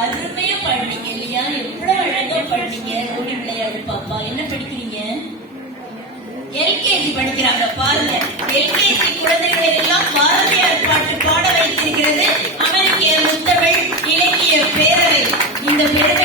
அருமையா பாடுறீங்க இல்லையா? எவ்வளவு அழகா பாடுறீங்க. ஓடி விளையாடு பாப்பா. என்ன படிக்கிறீங்க? எல்கேஜி படிக்கிறாங்க. பாருங்க, எல்கேஜி குழந்தைகளை எல்லாம் பாரதியார் பாட்டு பாட வைத்திருக்கிறது அமெரிக்க முத்தமிழ் இலக்கிய பேரவை. இந்த பேரவை